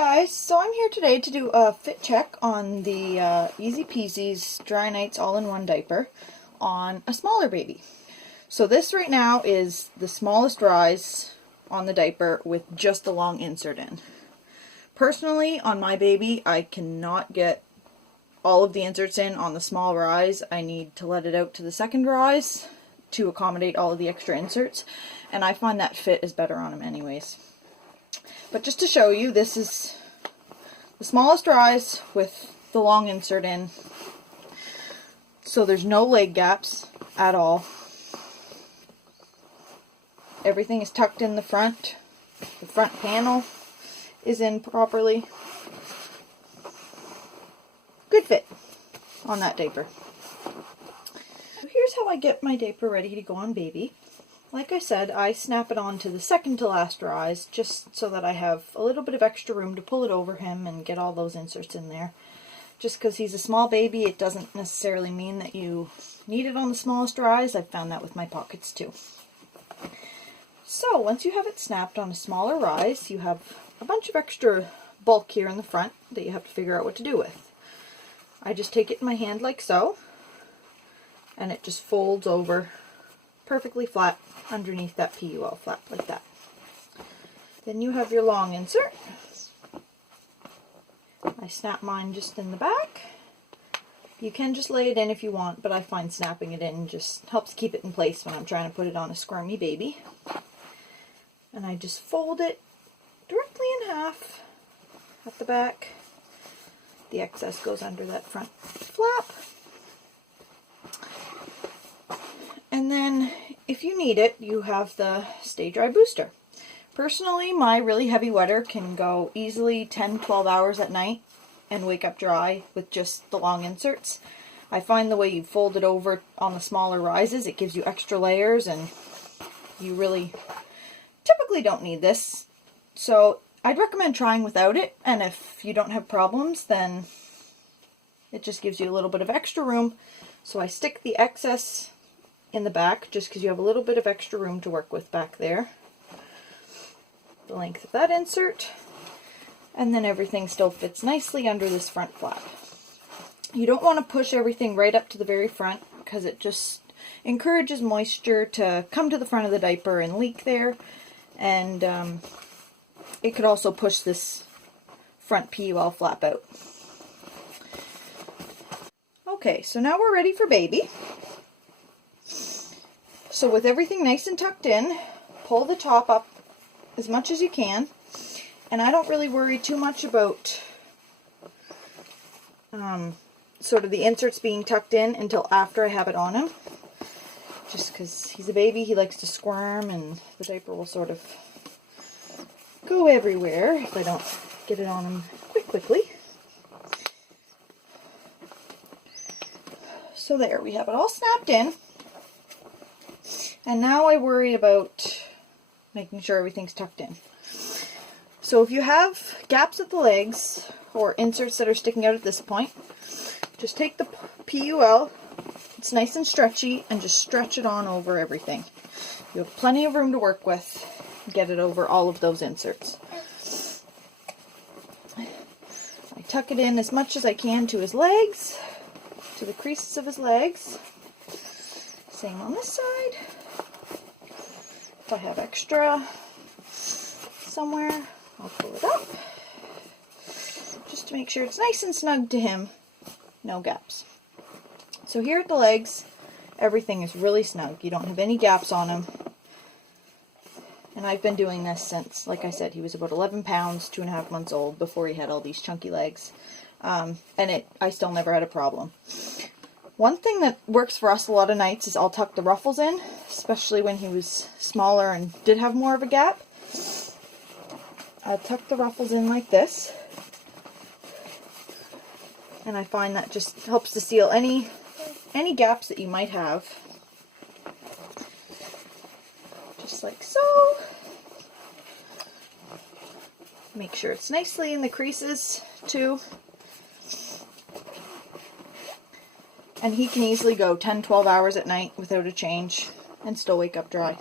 Guys, so I'm here today to do a fit check on the Easy Peasies Dry-Nights all-in-one diaper on a smaller baby. So this right now is the smallest rise on the diaper with just the long insert in. Personally, on my baby, I cannot get all of the inserts in on the small rise. I need to let it out to the second rise to accommodate all of the extra inserts, and I find that fit is better on him anyways. But just to show you, this is the smallest rise with the long insert in. So there's no leg gaps at all. Everything is tucked in the front. The front panel is in properly. Good fit on that diaper. So here's how I get my diaper ready to go on baby. Like I said, I snap it on to the second to last rise just so that I have a little bit of extra room to pull it over him and get all those inserts in there. Just because he's a small baby, it doesn't necessarily mean that you need it on the smallest rise. I've found that with my pockets too. So once you have it snapped on a smaller rise, you have a bunch of extra bulk here in the front that you have to figure out what to do with. I just take it in my hand like so, and it just folds over perfectly flat underneath that PUL flap like that. Then you have your long insert. I snap mine just in the back. You can just lay it in if you want, but I find snapping it in just helps keep it in place when I'm trying to put it on a squirmy baby. And I just fold it directly in half at the back. The excess goes under that front flap. And then if you need it, you have the Stay Dry booster. Personally, my really heavy wetter can go easily 10-12 hours at night and wake up dry with just the long inserts. I find the way you fold it over on the smaller rises, it gives you extra layers, and you really typically don't need this. So I'd recommend trying without it, and if you don't have problems, then it just gives you a little bit of extra room. So I stick the excess in the back just because you have a little bit of extra room to work with back there. The length of that insert, and then everything still fits nicely under this front flap. You don't want to push everything right up to the very front because it just encourages moisture to come to the front of the diaper and leak there, and it could also push this front PUL flap out. Okay, so now we're ready for baby. So with everything nice and tucked in, pull the top up as much as you can. And I don't really worry too much about sort of the inserts being tucked in until after I have it on him. Just because he's a baby, he likes to squirm, and the diaper will sort of go everywhere if I don't get it on him quickly. So there, we have it all snapped in. And now I worry about making sure everything's tucked in. So if you have gaps at the legs or inserts that are sticking out at this point, just take the PUL, it's nice and stretchy, and just stretch it on over everything. You have plenty of room to work with. Get it over all of those inserts. I tuck it in as much as I can to his legs, to the creases of his legs. Same on this side. If I have extra somewhere, I'll pull it up just to make sure it's nice and snug to him, no gaps. So here at the legs, everything is really snug. You don't have any gaps on him. And I've been doing this since, like I said, he was about 11 pounds, 2.5 months old, before he had all these chunky legs. And I still never had a problem. One thing that works for us a lot of nights is I'll tuck the ruffles in, especially when he was smaller and did have more of a gap. I'll tuck the ruffles in like this, and I find that just helps to seal any gaps that you might have. Just like so. Make sure it's nicely in the creases too. And he can easily go 10-12 hours at night without a change and still wake up dry.